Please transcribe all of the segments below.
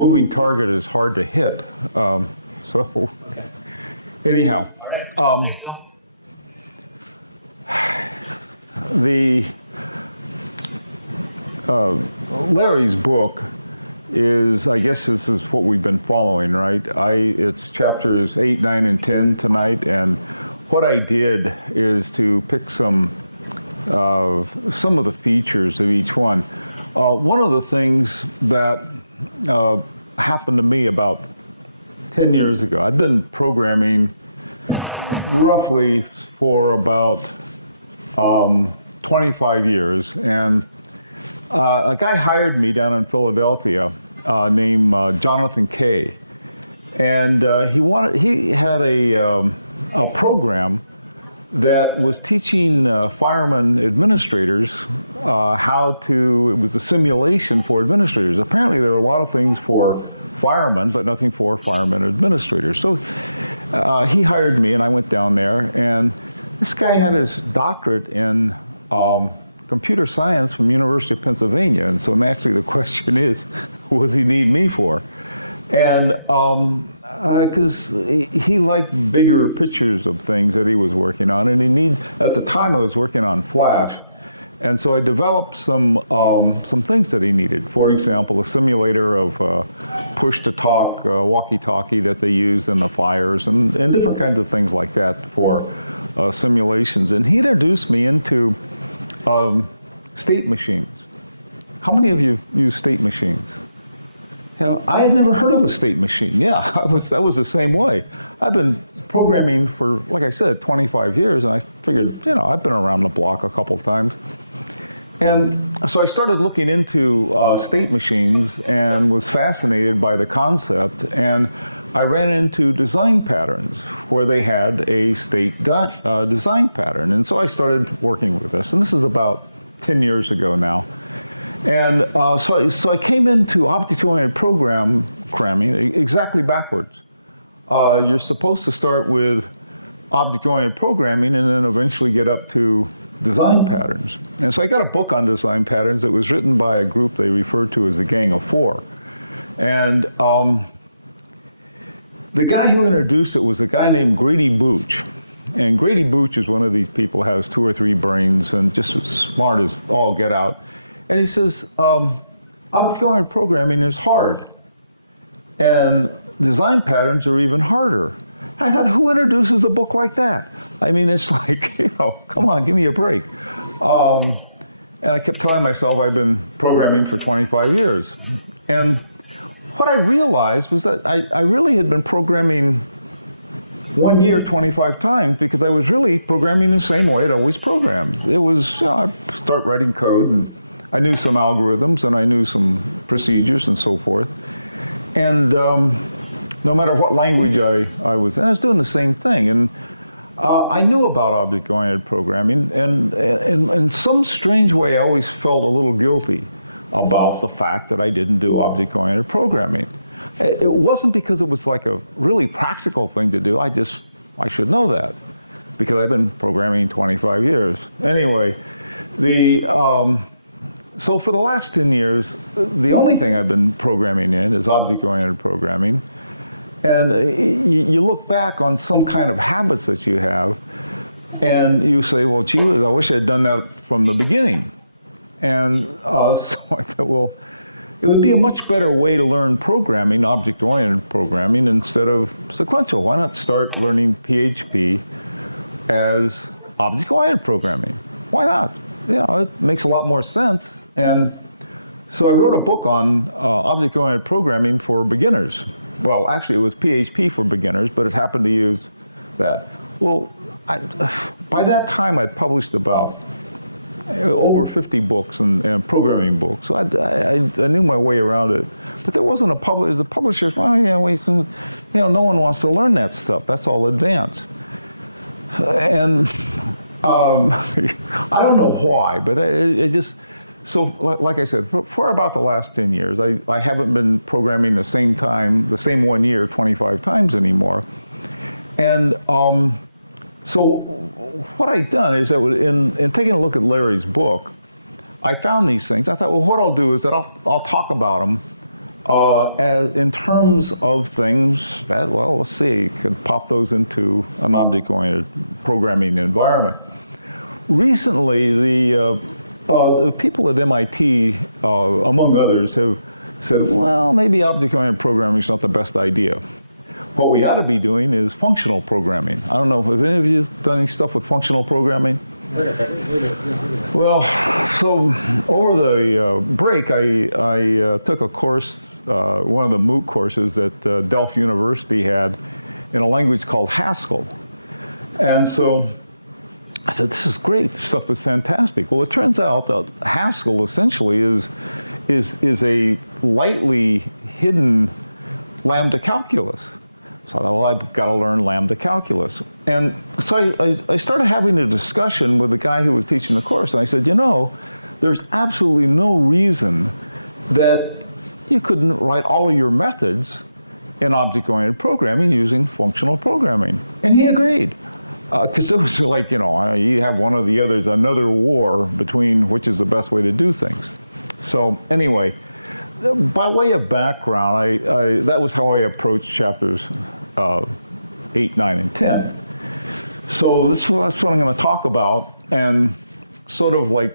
moving target is hard to get. Anyhow, All right. Thanks, Bill. The Larry's book is, I guess, involved. Chapters 8, 9, and 10. And what I did is to some of the features. One of the things that happened to me about 10 years ago, I've been programming roughly for about 25 years. And a guy hired me out in Philadelphia named Jonathan Kay. And he had a program that was teaching firemen and administrators how to simulation for administrators. There were a lot of people for firemen, but nothing for firemen. He hired me as a family, and this guy had a doctorate in computer science at the University of Pennsylvania, so it would be useful. And he liked bigger pictures. At the time, I was working on Flash, and so I developed some, for example, simulator of push-to-talk, walkie-talkie that they use for flyers, and different kinds of things like that for simulations. We introduced me to safety. How many safety? I had never heard of a safety. Yeah, that was the same way. I've been programming for, like I said, 25 years. I've been around the block a couple of times. And so I started looking into safety machines and was fascinated by the concept. And I ran into design pattern where they had a safe design pattern. So I started working about 10 years ago. And so I came into object-oriented programming exactly backwards. It was supposed to start with object-oriented programming and eventually get up to design pattern. So I got a book on design pattern that was written by the University of Pennsylvania. And the guy who introduced it was a guy named Brady Booch. Brady Booch was smart, all get out. And it says, object-oriented programming is hard. And design patterns are even harder. And I wondered if this is a book like that. I mean, this is, come on, give me a break. I could find myself, I've been programming for 25 years. And what I realized is that I really had been programming 1 year, 25 times, because I was really programming the same way that I was programming. Programming code, I knew some algorithms, and I just used them and so forth. And no matter what language I was doing the same thing. I knew about object-oriented programming, and in some strange way, I always felt a little guilty about the fact that I didn't do object-oriented programming. It wasn't because it was like a really practical thing to do. I just know that. But I've been programming for 25 years. Anyway, so for the last 2 years, the only thing I've been programming is object-oriented. And you look back on some kind of habit, and you say, well, gee, I wish I'd done that from the beginning. And it would be a much better way to learn programming, instead of starting with PHP as object-oriented programming. It makes a lot more sense. And so I wrote a book on object-oriented programming for beginners. Well, actually, PHP would have to use that. Well, by that time, I published about over 50 books, programming books. My way around it. It wasn't a publisher. No one wants to learn that stuff. That's all it's in. And I don't know why. So, like I said, for about the last 10 years, I hadn't been programming at the same time, the same 1 year, 25 times anymore. And so, what I done is that in taking a look at Larry's book, I found these things. I thought, well, what I'll do is that I'll talk about it. And terms of things, let's see, programming environment. Basically, within IT, among others, the pretty outside programs are the best idea. What we have to be doing is functional programming. I don't know, that's stuff functional programming. Well, so over the break, I took a course, one of the MOOC courses that Delta University had, a language called Haskell. And so, Haskell essentially is a likely hidden lambda calculus. A lot of people learn lambda calculus. And so I started having a discussion trying to know there's actually no reason that you could apply all your methods and optimize a program. And he agreed. It doesn't seem like, we have one of the others, another war between the best of the two. So, anyway, by way of background, that was how I approached chapter 2. So, what I'm going to talk about, and sort of like,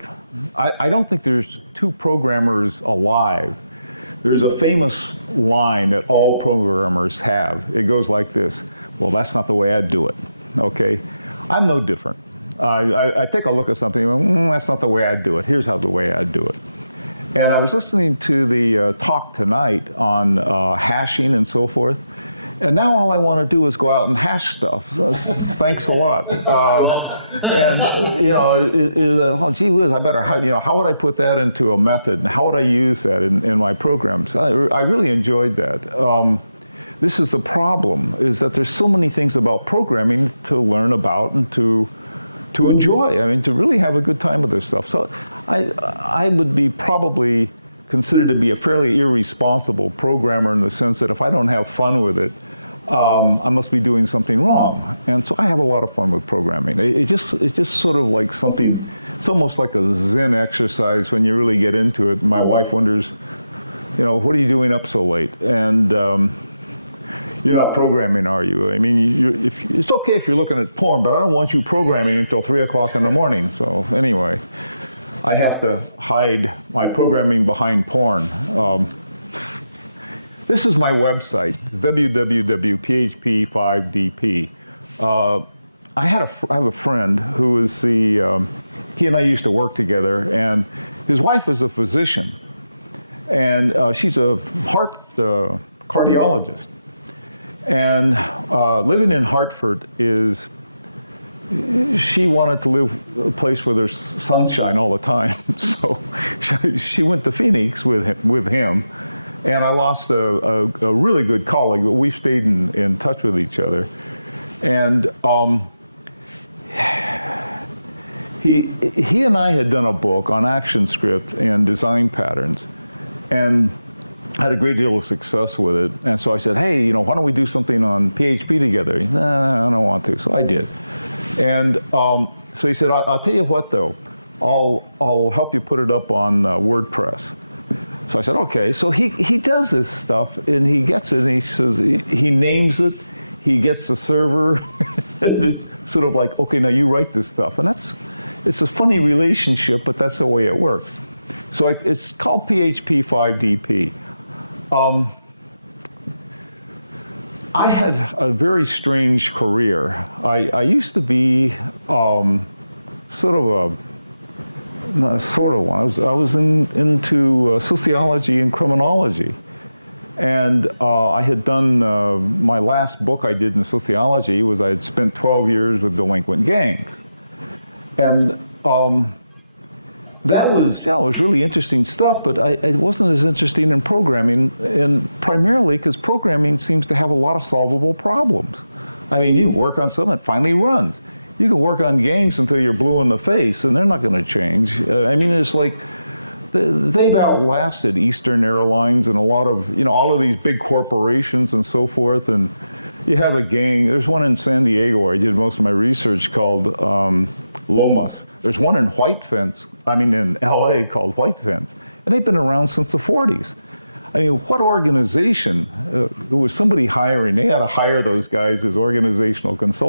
I don't think there's programmers alive. There's a famous line that all programmers have. It goes like this. That's not the way I do it. I'm no different. I think I'll look at something. That's not the way I do it. Here's not the way I do it. And I was listening to the talk tonight on hashing and so forth. And now all I want to do is go out and hash stuff. Thanks a lot. And, you know, how would I put that into a method? How would I use my program? I really enjoyed that. This is the problem, is that there's so many things about programming about to enjoy it, to really have a good time. I would be probably considered to be a fairly irresponsible programmer in the sense that if I don't have fun with it, I must be doing something wrong. I have a lot of fun with it. It's sort of like something, it's almost like a Zen exercise when you really get into it. My wife was, what are you doing up to? And you're not programming, right? It's okay if you look at the form, but I don't want you programming until 3 o'clock in the morning. I have to hide my programming behind form. This is my website, www.php4adv. I had a former friend who was he and I used to work together, and his wife was a physician, and she's a cardiologist. And living in Hartford is, she wanted to go to a place that was sunshine all the time. So she went to Phoenix with him. And I lost a really good college, Blue State in Kentucky. And he and I had done a book on action and design that. And that video was successful. So I said, hey, how do we do something on PhD together? And so he said, I'll tell you what, I'll help you put it up on WordPress. I said, okay. So he does this himself. He names it, he gets the server, and sort of like, okay, now you write this stuff now. It's a funny relationship, but that's the way it works. So it's called php4adv. I had a very strange career. I used to be sort of sociology, criminology. And I had done my last book I did in sociology, I spent 12 years in the gang. And that was really interesting stuff, but I wasn't interested in programming. And primarily, because programming seems to have a lot of solvable problems. I mean, you work on something, probably what? You work on games until you're blue in the face, and they're not going to kill you. And it's like, they outlast Eastern Airlines and all of these big corporations and so forth. And we have a game, there's one in San Diego, in most research called Loma. One in White Fence, in LA called White Fence. They've been around since the 40s. I mean, what organization was somebody hiring. They got to hire those guys in the organization. So,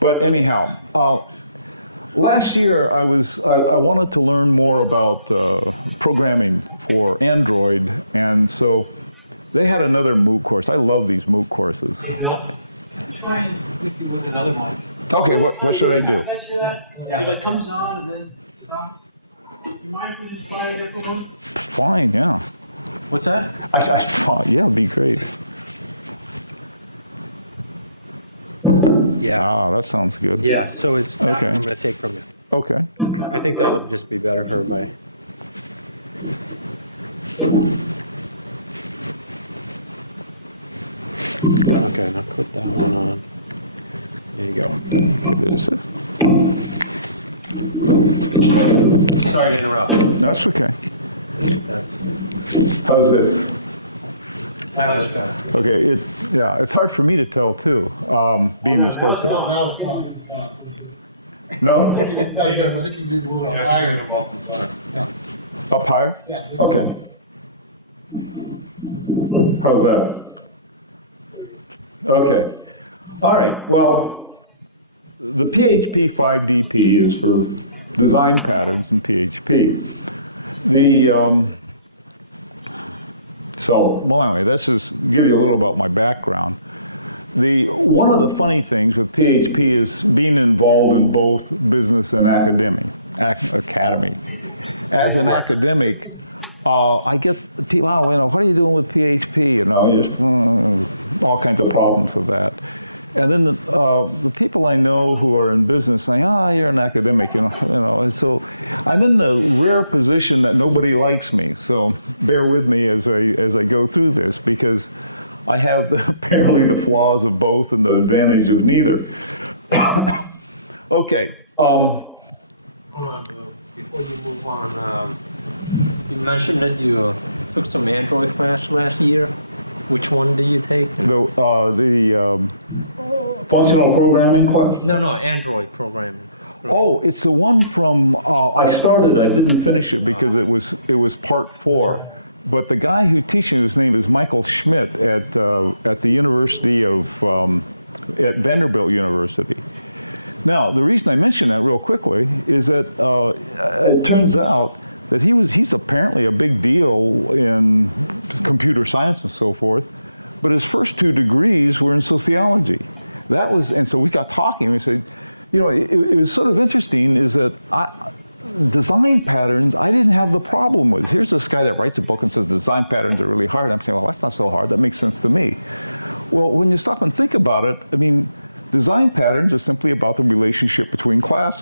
but anyhow, last year I wanted to learn more about programming for Android, and so they had another move. I love it. Hey, Bill, try and do with another one. Okay, what should I do? Let's do that. Yeah, it comes on and then stops. Why don't you just try a different one? What's that? I said, Yeah. So, okay. sorry to interrupt. How's it? That's better. Yeah, it's hard for me to tell because, Oh, no, now it's gone. Now it's gone. oh, Yeah, I think you move up higher. up higher. Yeah. Okay. How's that? Okay. All right. Well, the php4adv is for design P. So hold on, let's give you a little bit of background. One of the funny things is being involved in both business and academic. As an academic, I think, all kinds of problems. And then people I know who are in business, and you're an academic. I'm in the rare position that nobody likes me, so bear with me as I go through this, because I have apparently the flaws of both, the advantage of neither. Okay. Functional programming class? No, Android. Oh, it's the one from. I started, I didn't finish it. It was part 4. But the guy teaching me was Michael Schmidt at the University of Vanderbilt. Now, the reason I mentioned it was that it turns out that he's apparently a big deal in computer science and so forth. But it's switched to degrees for sociology. That was the thing we got talking to. You know, it was sort of interesting. He said, design category, I didn't have a problem with this. I said, right, design category was hard. I still hard. Well, when we start to think about it, design category is simply about relationship to class.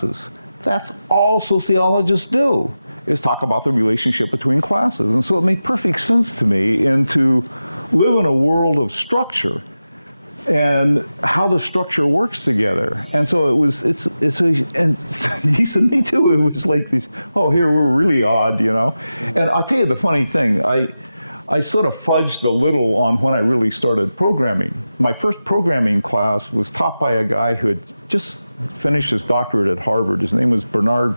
That's all sociologists do. Talk about relationship to class. So it makes sense to me that to live in a world of structure and how the structure works together. And so it was, he said, let's do it. It was like, oh, here we're really odd, you know. And I'll tell you the funny thing. I sort of fudged a little on when I really started programming. My first programming class was taught by a guy who just finished his doctorate at Harvard, Bernard.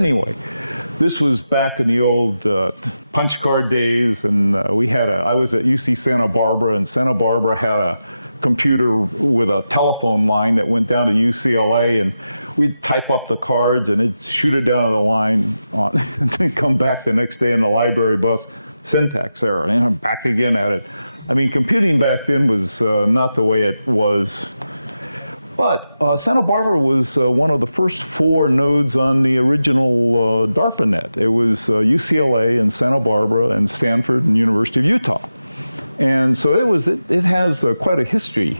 Anyway, this was back in the old punch card days. And, I was at UC Santa Barbara. Santa Barbara had a computer with a telephone line that went down to UCLA. And he'd type up the cards and shoot it down the line. He'd come back the next day in the library bus, send that there, back again at it. I mean, computing back then was not the way it was. But Santa Barbara was one of the first 4 nodes on the original dark net. It was UCLA, Santa Barbara, and Stanford, and University of California. And so it has quite a history.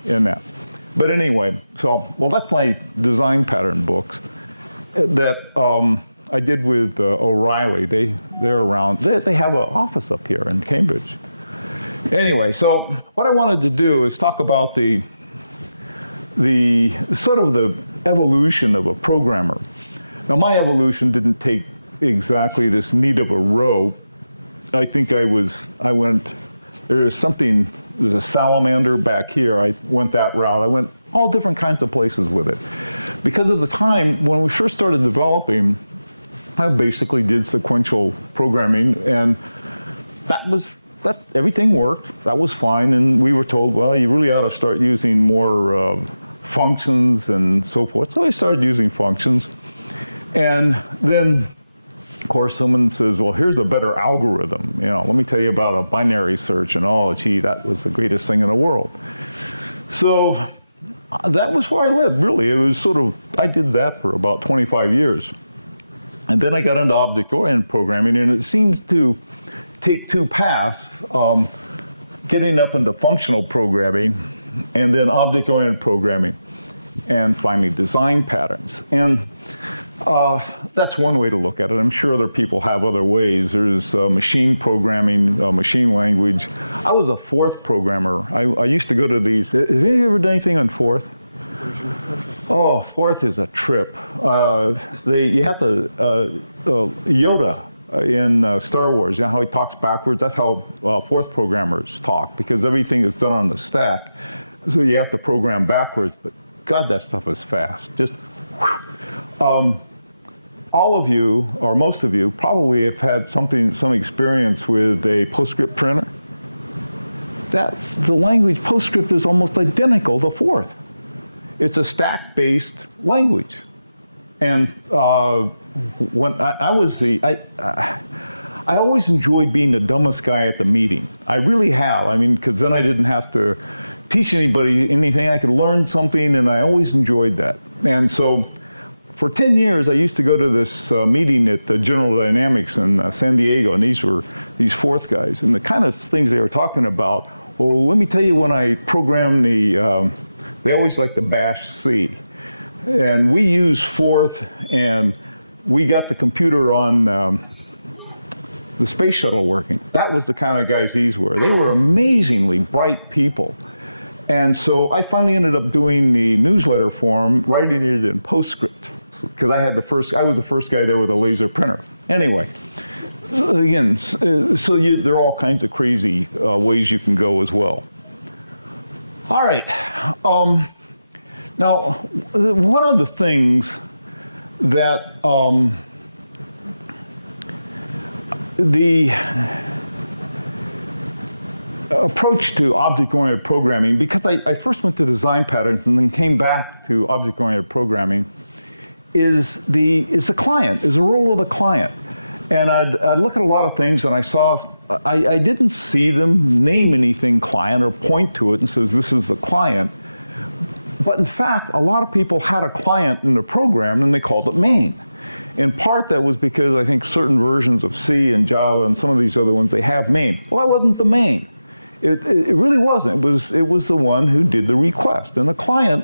But anyway, so that's my design pattern. That I did do a variety of things. They're around. I didn't have a. Anyway, so what I wanted to do is talk about the sort of the evolution of the program. Well, my evolution didn't take exactly this meat of a road. I think there's something salamander bacteria going that route. I went all different kinds of books. Because at the time, when we first started developing, I basically did functional programming, and that was everything didn't work. That was fine. And we would go, well, we ought to start using more functions and so forth. We started using functions. And then, of course, someone says, well, here's a better algorithm. Say about binary solutionality, that's the biggest thing in the world. So that's what I did. I did that for about 25 years. Then I got into object-oriented programming, and it seemed to take two paths from getting up into functional programming and then object-oriented programming and trying to find paths. And that's one way to do it. And I'm sure other people have other ways to machine programming, machine learning. I was a fourth programmer. I used to go to these. Did you think in a fourth? Oh, fourth is a trip. They had the Yoda in Star Wars, and how he talks backwards. That's how fourth programmers talk, because everything is done on the set. So we have to program backwards. Gotcha. All of you, or most of you, probably have had some experience with a postal print. Postal is almost identical before. It's a stack-based language. And but I always enjoyed being the dumbest guy I could be. I really have. I mean, then I didn't have to teach anybody. You didn't even have to learn something, and I always enjoyed that. And so, for 10 years, I used to go to this meeting at the General Dynamics in San Diego. Kind of things they're talking about. Well, usually when I programmed they always like to bash C. And we used Forth, and we got the computer on space shuttle. That was the kind of guys they were amazing, bright people. And so I finally ended up doing the newsletter form, writing the post. Because I was the first guy to do the laser print. Anyway, again, so there are all kinds of crazy ways you can go with the book. All right. Now, one of the things that the approach to object-oriented programming, because I first went to design pattern and then came back to object-oriented programming, is the client, the role of the client. And I looked at a lot of things and I saw, I didn't see them naming the client or point to it as the client. But in fact, a lot of people had a client, the program, that they called a name. In part, that is because I took the version of C and Java and something so that they had names. Well, it wasn't the name. It really wasn't. It was the one who did the request. And the client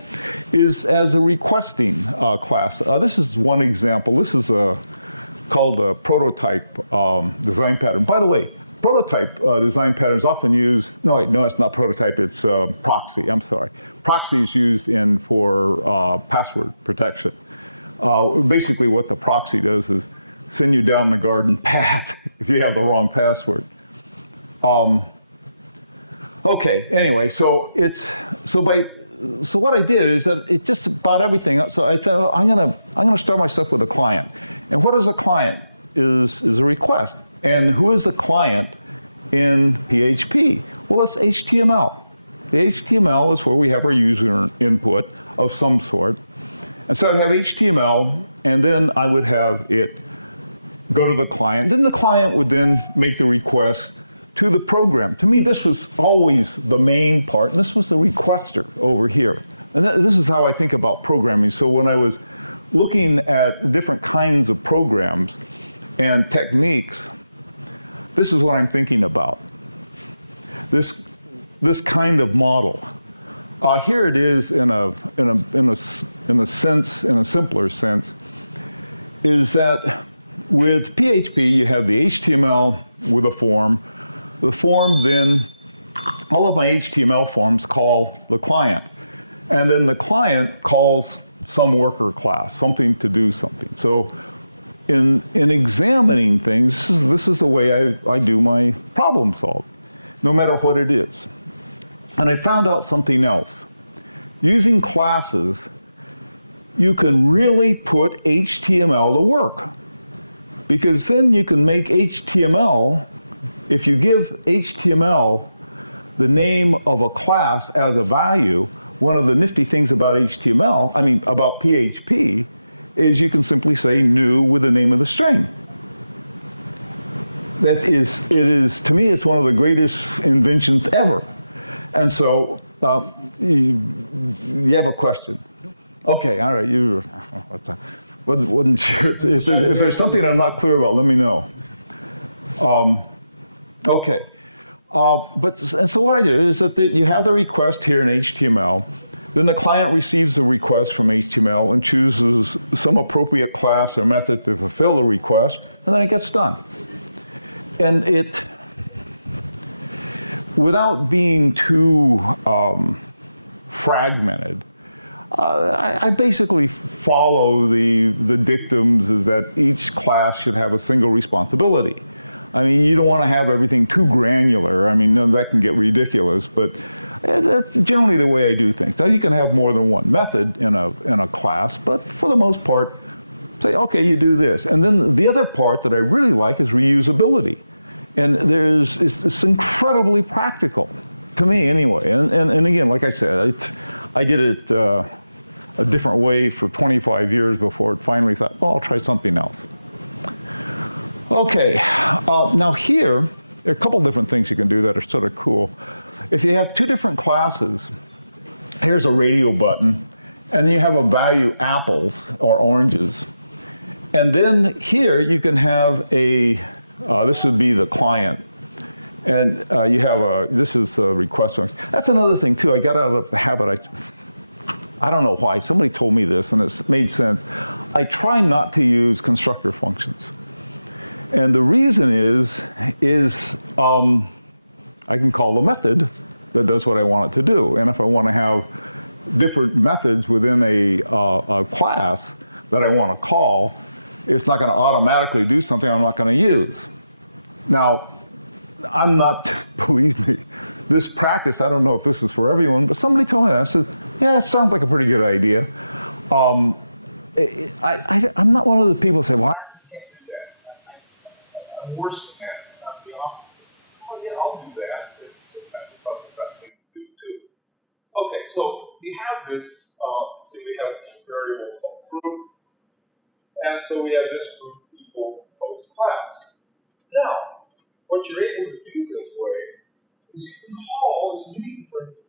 is as the requesting class. This is one example. This is called a prototype design pattern. By the way, prototype design pattern is often used. No, it's not prototype. It's proxy. Proxy is used for password protection. Basically, what the proxy does is send you down the garden path if you have the wrong password. Okay. Anyway, so what I did is that just plot everything up. So I said, I'm gonna show myself with a client. What is a client? It's a request. And who is the client in PHP? Well, it's HTML. HTML is what we have used input of some sort. So I have HTML, and then I would have it go to the client, and the client would then make the request to the program. To me, this was always the main part. This is the request over here. This is how I think about programming. So when I was looking at different kinds of programs and techniques, this is what I'm thinking about. This kind of model. Here it is in a simple sense. Is that with PHP, you have HTML to a form. The form then, all of my HTML forms call the client. And then the client calls some worker class, something to use. So in examining things, this is the way I do my problem, no matter what it is. And I found out something else. Using class, you can really put HTML to work. Because then you can make HTML, if you give HTML the name of a class has a value. One of the nifty things about HTML, about PHP, is you can simply say new with the name of string. It is to me, it's one of the greatest inventions ever. And so, you have a question. Okay, all right. If there's something I'm not clear about, let me know. Okay. So what I did is that you have a request here in HTML. Then the client receives a request from HTML to choose some appropriate class or method to build the request, and I guess not. And it, without being too fragmented, I basically follow the dictum that each class should have a single responsibility. I mean, you don't want to have everything too granular. I mean, that can get ridiculous. But generally, the way I do it, you can have more than one method in a class. But for the most part, you say, okay, you do this. And then the other part that I really like is usability. And it's incredibly practical. To me, anyway. And to me, like I said, I did it different way for 25 years before finally got something. Okay. Now here, a couple of different things to do that are cool. If you have two different classes, here's a radio bus, and you have a value apple or oranges. And then here you can have a this would be the client. And that's another thing too. I got another thing I don't know why somebody told me this. I try not to use constructor. And the reason is I can call a method, but that's what I want to do. And if I want to have different methods within a class that I want to call, it's not going to automatically do something I'm not going to use. Now, I'm not, this practice, I don't know if this is for everyone, something like that. Yeah, it sounds like a pretty good idea. I call it a people, I can't do that. I'm worse than that, not the opposite. Oh yeah, I'll do that. That's probably the best thing to do too. Okay, so we have this, see we have a variable called group, and so we have this group equal post class. Now, what you're able to do this way is you can call as many different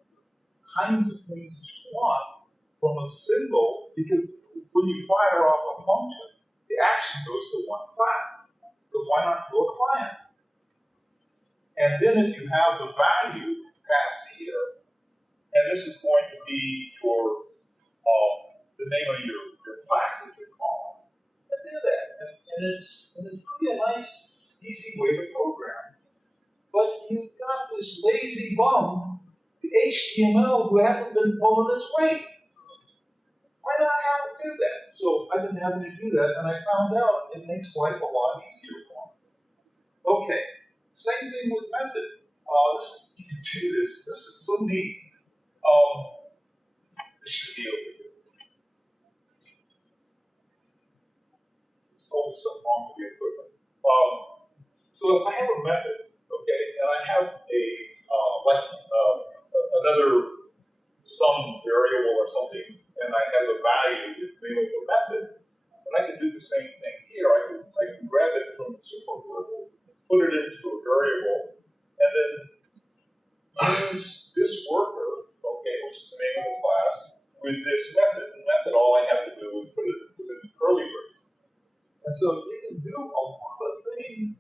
kinds of things as you want from a single, because when you fire off a function, the action goes to one class. So why not to a client? And then if you have the value passed here, and this is going to be your the name of your class that you're calling, and do that. And it's really a nice, easy way to program. But you've got this lazy bum, the HTML, who hasn't been pulling its weight. Why not have to do that? So I've been having to do that, and I found out it makes life a lot easier for me. Okay, same thing with method. You can do this. This is so neat. This should be over here. There's always something wrong with the equipment. So if I have a method, okay, and I have another some variable or something, and I have a value is the name of the method, and I can do the same thing here. I can grab it from the superglobal, put it into a variable, and then use this worker, okay, which is the name of the class, with this method. The method, all I have to do is put it in the curly braces. And so you can do a lot of things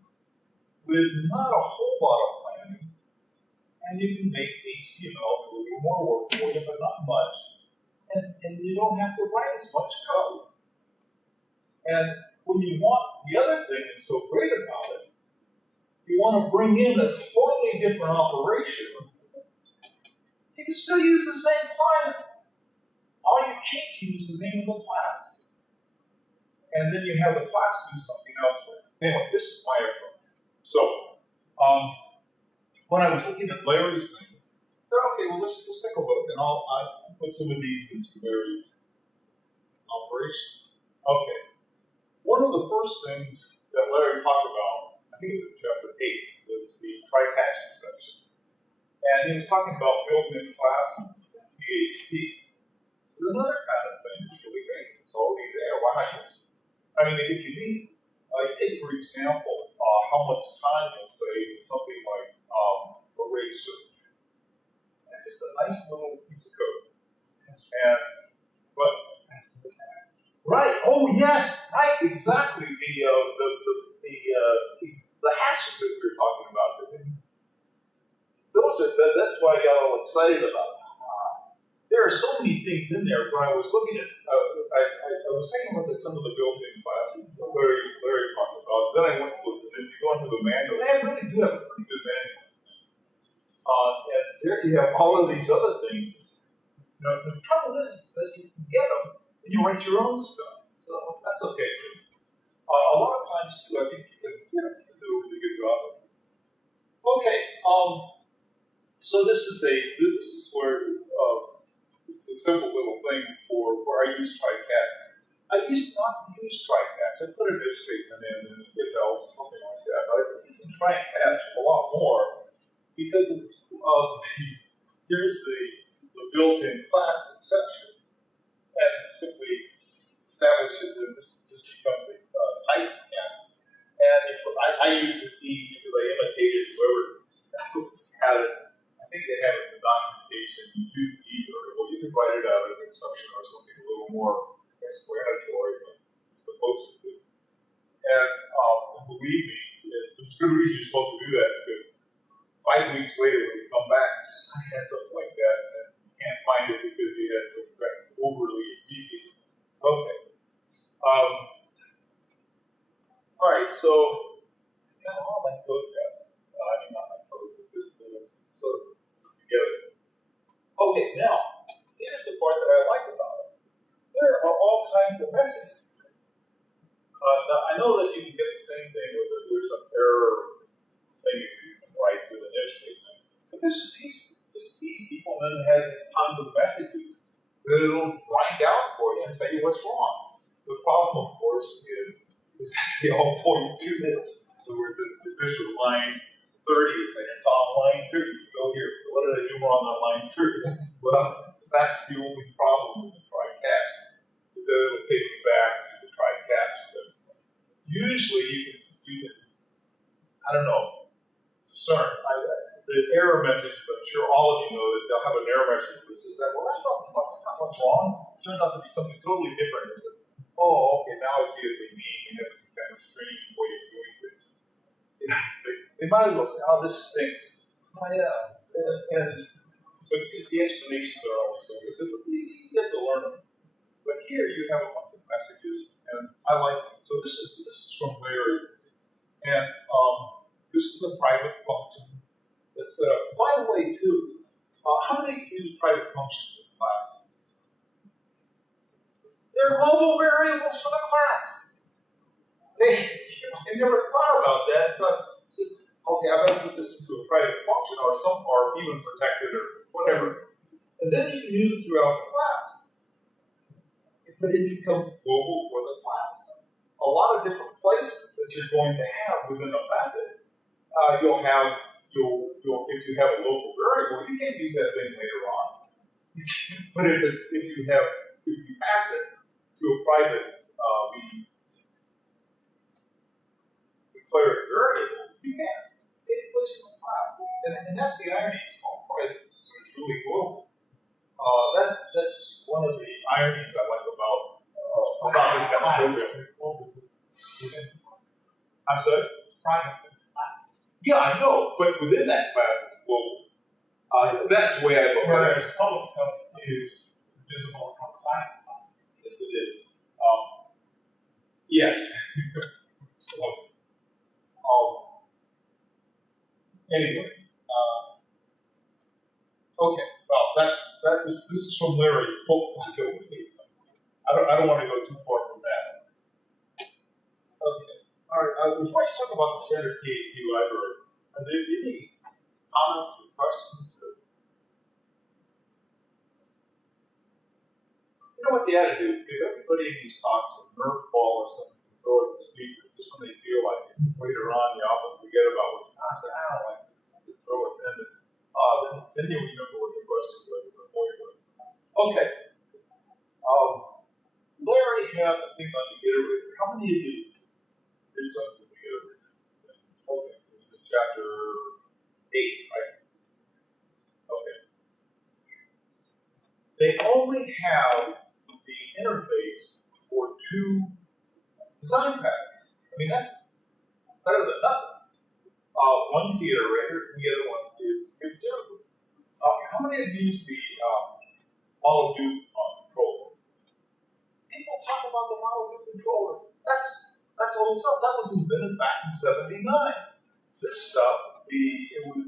with not a whole lot of planning, and you can make HTML do a little more work for you, but not much. And you don't have to write as much code. And when you want, the other thing that's so great about it, you want to bring in a totally different operation, you can still use the same client. All you're changing is the name of the class. And then you have the class do something else with it. Anyway, this is my approach. So, when I was looking at Larry's thing, I thought, okay, well, let's take a look, and I'll put some of these into various operations. Okay. One of the first things that Larry talked about, I think it was chapter 8, was the try-catching section. And And he was talking about built-in classes in PHP. It's another kind of thing that's really great. It's already there. Why not use it? I mean, if you need, take for example, how much time you'll save is something like array search. It's just a nice little piece of code. And but right. Oh yes. Right. Exactly. The hashes that we were talking about. That's why I got all excited about it. There are so many things in there. When I was looking at, I was thinking about some of the built-in classes that Larry talked about. Then I went to, if you go into the manual, they really do have a pretty good manual. And there you have all of these other things. You know, the trouble is that you can get them and you write your own stuff. So that's okay. A lot of times too, I think you can do a really good job. Okay. So this is where it's a simple little thing for where I use try-catch. I used not to use try-catch. I put an if statement in and if else, something like that. But I've been using try-catch a lot more because of here's the built-in class exception. And simply establish it and this becomes a type again. And if I use it because I imitated whoever had it. I think they have it in the documentation. You use the variable. You can write it out as an exception or something a little more explanatory than supposed to do. And believe me, there's good reason you're supposed to do that because 5 weeks later when you come back, I had something like that and you can't find it because you had some overly deviated. Okay. All right, so I got all my code back. I mean, not my code, but this is sort of together. Okay, now, here's the part that I like about it. There are all kinds of messages. Now, I know that you can get the same thing with there's an error thing you can write with an if statement. But this is easy. This is easy. People then has tons of messages that it'll grind out for you and tell you what's wrong. The problem, of course, is that they all point to this. So where if this was line 30, it's like it's on line 30. You go here. So what did I do wrong on line 30? Well, so that's the only problem with the try-catch. Is that it'll take you back to the try-catch. But usually you can, I don't know, CERN, the error message, I'm sure all of you know that they'll have an error message that says that, well, that's not what's wrong. It turns out to be something totally different. It's like, oh, okay, now I see what they mean. And that's kind of strange way of doing things. You know, they might as well say, oh, this stinks. Oh, yeah. But because the explanations are always so good, you get to learn them. But here you have a bunch of messages, and I like them. So this is from Larry's. And this is a private function that's set up. By the way, too, how many use private functions in classes? They're global variables for the class. I never thought about that. I thought, okay, I've got to put this into a private function or even protected or whatever. And then you can use it throughout the class. But it becomes global for the class. A lot of different places that you're going to have within a method. If you have a local variable, you can't use that thing later on. But if you pass it to a private declared variable, you can. It puts in the class. And that's the irony. It's called private. It's really global. That's one of the ironies I like about this kind of program. I'm sorry? It's private class. Yeah, I know, but within that class, it's global. That's the way I look at it. Whereas public stuff is visible outside the class. Yes, it is. Yes. So, anyway. Okay. Well, this is from Larry. I don't want to go too far from that. Okay. All right. Before I talk about the standard PHP library, are there any comments or questions? You know what they ought to do is give everybody in these talks a Nerf ball or something to throw at the speaker just when they feel like it. Later on, you often forget about what I don't like to throw it. then you remember what the question was before you went. Okay. Larry had a thing on the iterator. How many of you did something with the iterator? Okay. It was in chapter 8, right? Okay. They only have the interface for 2 design patterns. I mean, that's better than nothing. One's the iterator, and the other one is the observer. How many of you see model view controller? People talk about the model view controller. That's old stuff. That was invented back in '79. This stuff, I'm pretty sure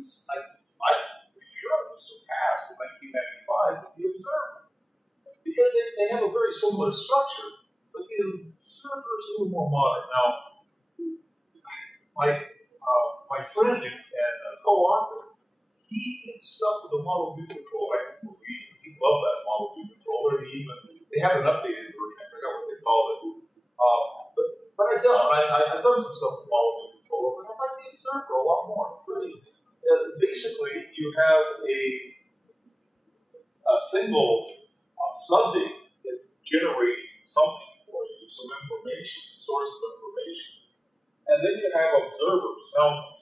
it was surpassed in 1995 with the observer. Because they have a very similar structure, but the observer is a little more modern. Now, my friend and co-author, he did stuff with the model view controller. He loved that model view controller. They have an updated version. I forgot what they call it. But I've done some stuff with model view controller, but I like the observer a lot more. Really, basically, you have a single subject that generates something for you, some information, source of information, and then you have observers. Now,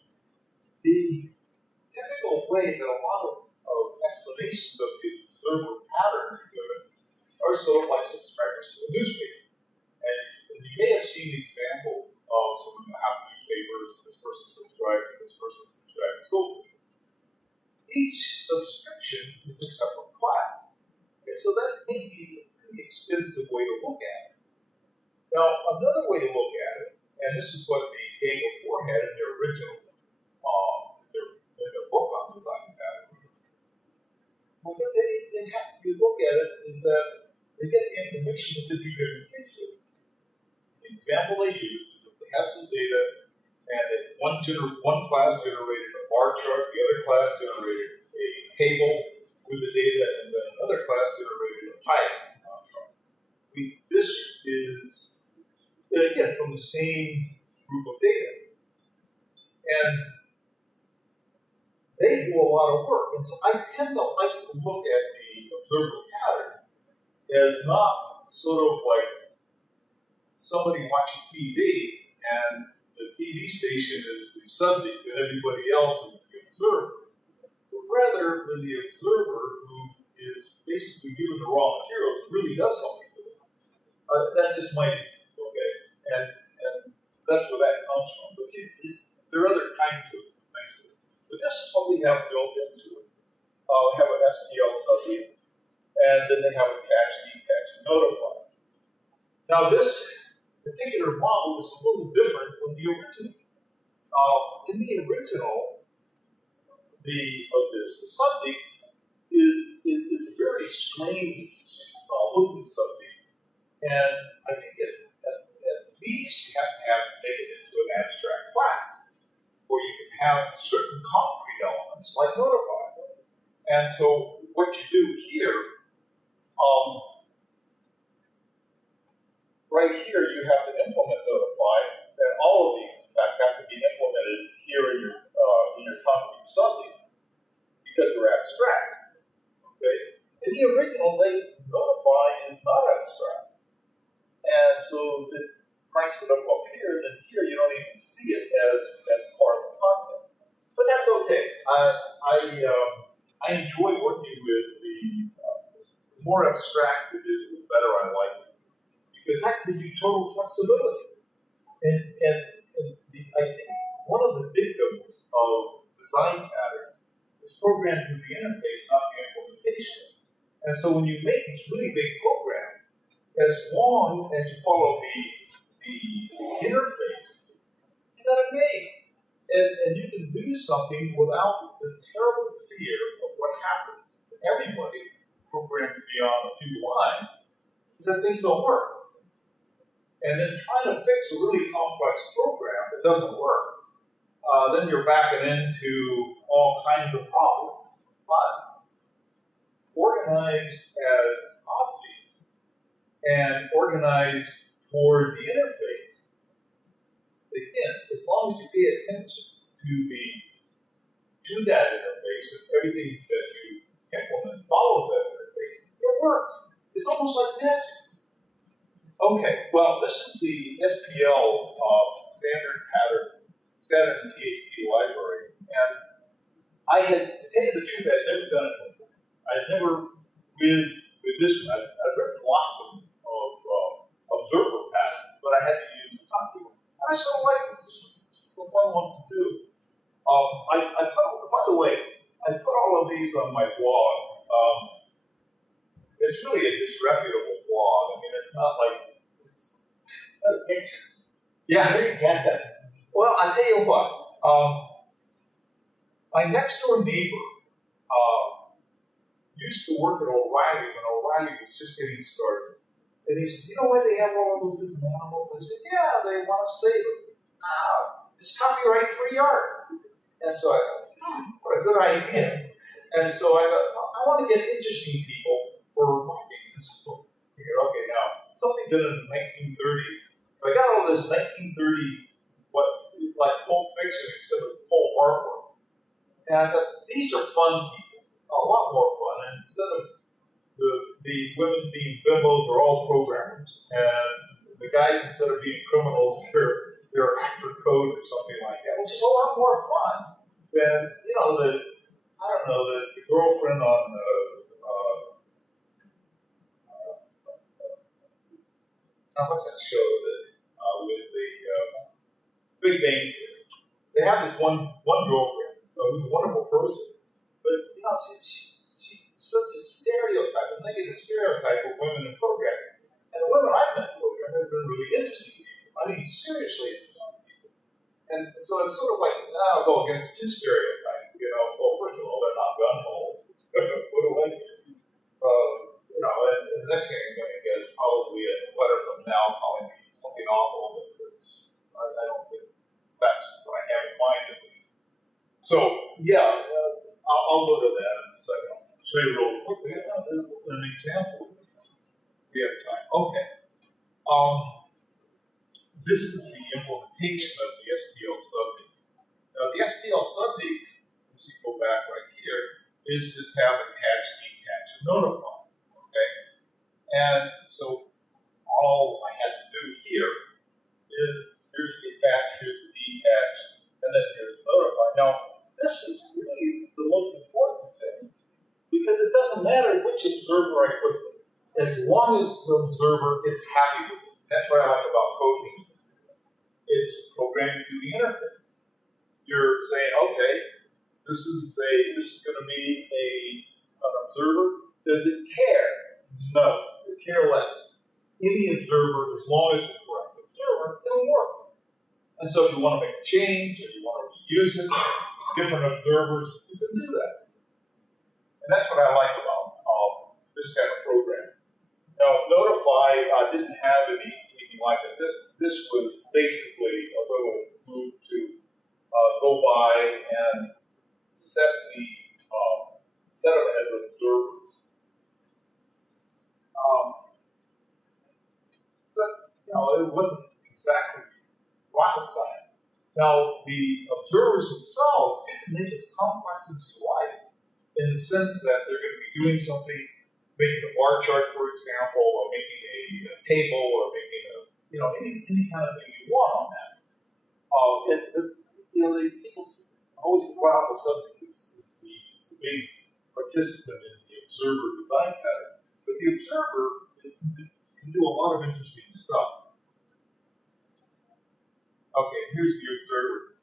the typical way that a lot of explanations of the observer pattern are given are sort of like subscribers to a newspaper. And you may have seen examples of some of the have newspapers, this person subscribed to this person subscribed, and so forth. Each subscription is a separate class. Okay, so that may be a pretty expensive way to look at it. Now, another way to look at it, and this is what the game before had in their original their book on design pattern, was that they have to look at it is that they get the information to do different things with it. The example they use is if they have some data and one class generated a bar chart, the other class generated a table with the data, and then another class generated a pie chart. This is, again, from the same group of data. And they do a lot of work. And so I tend to like to look at the observer pattern as not sort of like somebody watching TV and the TV station is the subject and everybody else is the observer. But rather than the observer who is basically given the raw materials really does something with it. That's just my view, okay? And that's where that comes from. But there are other kinds of things with it. But this is what we have built into it. We have an SPL subject, and then they have a catch, detach, and notify. Now this particular model is a little different from the original. In the original, the subject is a very strange looking subject, and I think at least you have to make it into an abstract class, where you can have certain concrete elements like notify. And so what you do here, right here you have to implement notify, and all of these, in fact, have to be implemented here in your concrete subject because they're abstract. Okay? In the original, notify is not abstract, and so it cranks it up here. Then here you don't even see it as part of the content, but that's okay. I enjoy working with the more abstract it is, the better I like it, because that gives you total flexibility. I think one of the victims of design patterns is programmed through the interface, not the implementation. And so when you make these really big programs, as long as you follow the interface, you got it made. And you can do something without the terrible fear of what happens to everybody programmed beyond a few lines, is that things don't work. And then trying to fix a really complex program that doesn't work, then you're backing into all kinds of problems. But organized as objects and organized toward the interface, again, as long as you pay attention to that interface and everything that you worked. It's almost like magic. Okay, well, this is the SPL standard PHP library, and to tell you the truth, I had never done it before. I had never, with this one, I'd written lots of observer patterns, but I had to use the document. And I sort of like this. This was a fun one to do. By the way, I put all of these on my blog. It's really a disreputable blog. I mean, it's not like that's pictures. Yeah, there you get that. Well, I tell you what. My next door neighbor used to work at O'Reilly when O'Reilly was just getting started. And he said, you know why they have all of those different animals? I said, yeah, they want to save them. It's copyright-free art. And so I thought, what a good idea. And so I thought, I want to get interesting people for my fitness book. I figured, okay, now, something done in the 1930s. So I got all this 1930, like Pulp Fiction, except with Pulp artwork. And I thought, these are fun people, a lot more fun. And instead of the women being bimbos are all programmers. And the guys, instead of being criminals, they're after code or something like that, which is a lot more fun than, the girlfriend on what's that show with the Big Bang Theory? They have this one girlfriend who's a wonderful person, but she's such a stereotype, a negative stereotype of women in programming. And the women I've met in programming have been really interesting people. I mean, seriously interesting people. And so it's sort of like, I'll go against two stereotypes. Well, first of all, they're not gun holes. What do I do? And the next thing I'm going to get is probably a letter from Mal calling me something awful, but I don't think that's what I have in mind at least. So, yeah, I'll go to that in a second. I'll show you real quickly an example of this. We have time. Okay. This is the implementation of the SPL subject. Now, the SPL subject, as you go back right here, is just have a catch, detach, and notify. Okay? And so all I had to do here is here's the attach, here's the detach, and then here's the notify. Now, this is really the most important thing because it doesn't matter which observer I put in, as long as the observer is happy with it. That's what I like about coding. It's programming through the interface. You're saying, okay, this is going to be an observer. Does it care? No, it care less. Any observer, as long as it's the correct observer, it'll work. And so if you want to make a change, or you want to reuse it, different observers, you can do that. And that's what I like about this kind of program. Now, Notify didn't have anything like it. This was basically a little move to go by and set them as observers. It wasn't exactly rocket science. Now, the observers themselves, you can make as complex as you like, in the sense that they're going to be doing something, making a bar chart, for example, or making a table, or making any kind of thing you want on that. The people always think, wow, the subject is the big participant in the observer design pattern, but the observer can do a lot of interesting stuff. Okay, here's the observer.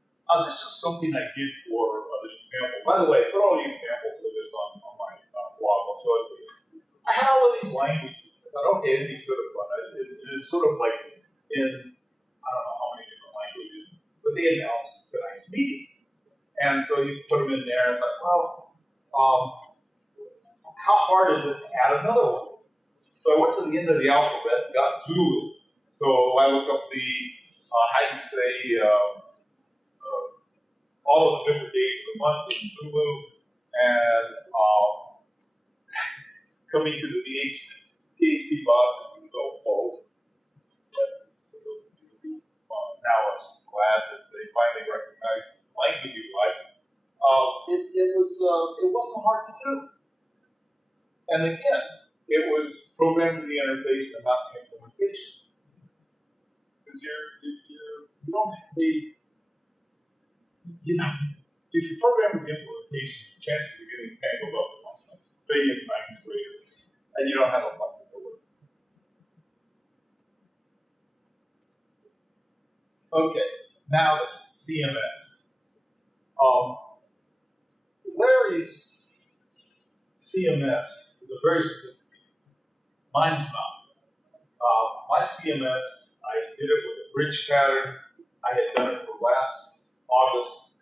This is something I did for an example. By the way, I put all the examples of this on my blog. I'll show it to you. I had all of these languages. I thought, okay, it'd be sort of fun. It is sort of like in, I don't know how many different languages, but they announced tonight's meeting. And so you put them in there and thought, well, how hard is it to add another one? So I went to the end of the alphabet and got Zulu. So I looked up the, how you say, all of the different days of the month in Zulu, and coming to the PHP Boston is all full. Now I'm glad that they finally recognized the language you like. It wasn't hard to do. And again, It was programming the interface and not the implementation. Because you don't have if you program the implementation, the chances of getting tangled up are a billion times greater, and you don't have a flexibility. Okay, now the CMS. Larry's CMS is a very sophisticated. Mine's not. My CMS, I did it with a bridge pattern. I had done it for last August,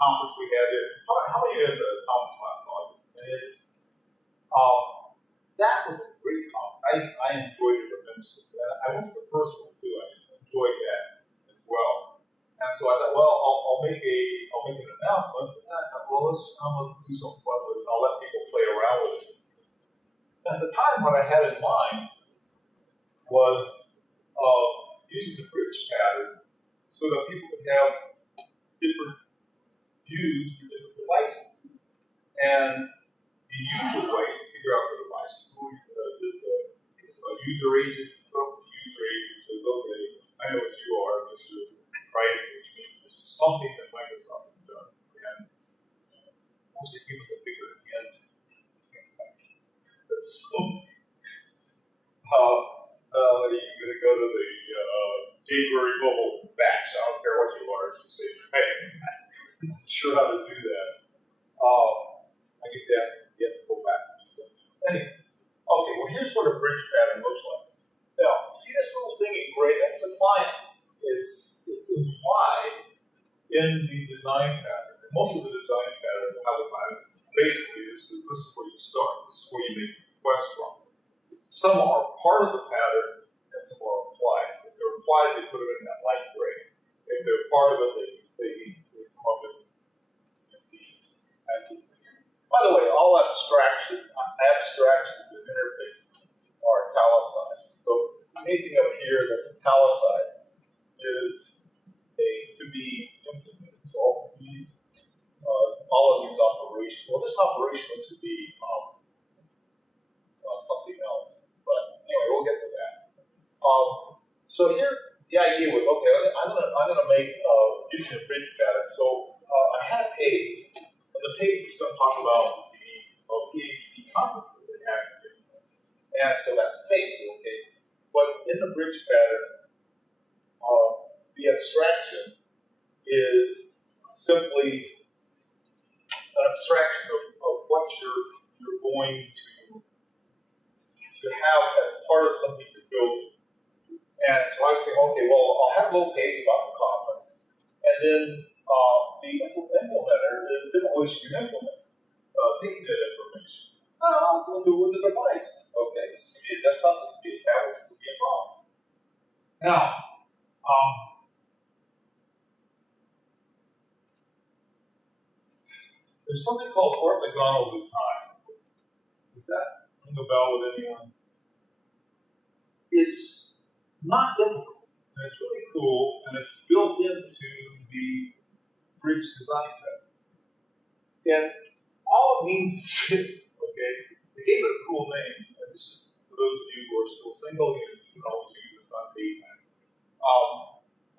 conference we had there. How many of you had the conference last August? That was a great conference. I enjoyed it tremendously. I went to the first one too. I enjoyed that as well. And so I thought, well, I'll make an announcement. Well, let's do something fun with it. I'll let people play around with it. At the time, what I had in mind was using the bridge pattern so that people could have different views for different devices. And the usual way to figure out the devices is a user agent. User agent says, okay, I know what you are, Mr. Writing, which means there's something that Microsoft has done. And most of give us a bigger hint. That's something. You're going to go to the jQuery mobile batch. I don't care what you are, you say, right? I'm not sure how to do that. I guess you have to go back and do something. Anyway, okay, well, here's what a bridge pattern looks like. Now, see this little thing in gray? That's the client. It's implied in the design pattern. And most of the design patterns will have a pattern. Basically, this is where you start. This is where you make requests from. Some are part of the pattern, and some are applied. If they're applied, they put them in that light gray. If they're part of it, they come up with these. By the way, all abstractions and interfaces are italicized. So anything up here that's italicized is to be implemented. So all of these operations. Well, this operation looks to be something else. But anyway, we'll get to that. So here, the idea was, okay, I'm gonna make using a bridge pattern. So I had a page, and the page was going to talk about the PHP conference that they had. And so that's the page, okay. But in the bridge pattern, the abstraction is simply an abstraction of what you're going to have as part of something you're building. And so I was saying, okay, well, I'll have a little page about the conference, and then the implementer is different ways you can implement taking that information. We'll do it with the device. Okay, this could be a desktop, this could be a tablet, this could be a phone. Now, there's something called orthogonal design. Does that ring a bell with anyone? It's not difficult, and it's really cool, and it's built into the bridge design pattern. And all it means is this, okay? They gave it a cool name, and this is for those of you who are still single, you can always use this on date night.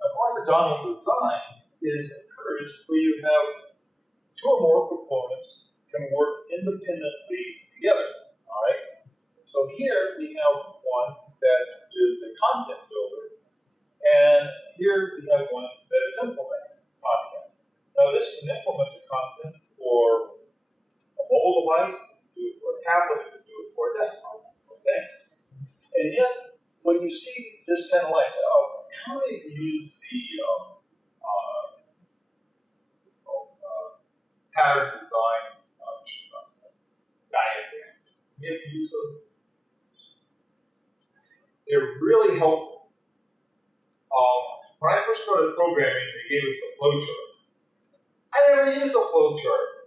An orthogonal design is encouraged where you have two or more components can work independently together, all right? So here we have one that is a content builder, and here we have one that is implementing content. Now this can implement the content for a mobile device, it can do it for a tablet, it can do it for a desktop, okay? And yet, when you see this kind of like, how do you use the pattern design diagram? You have to use those. They're really helpful. When I first started programming, they gave us a flowchart. I never used a flowchart.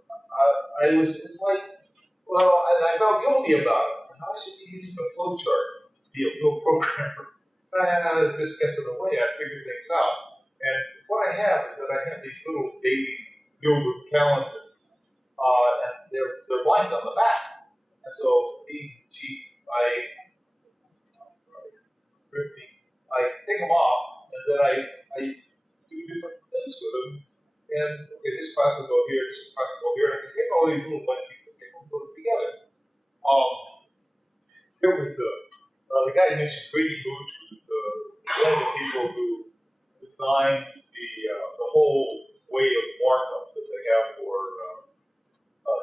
It's like, well, and I felt guilty about it. How should you use a flowchart to be a real programmer? I was just guessing away. I figured things out. And what I have is that I have these little baby Gilbert calendars, and they're blank on the back. And so I take them off, and then I do different things with them. And okay, this class will go here, this class will go here, and I can take all these little blank pieces and put them together. There was the guy you mentioned, Brady Booch, was one of the people who designed the whole way of markups that they have for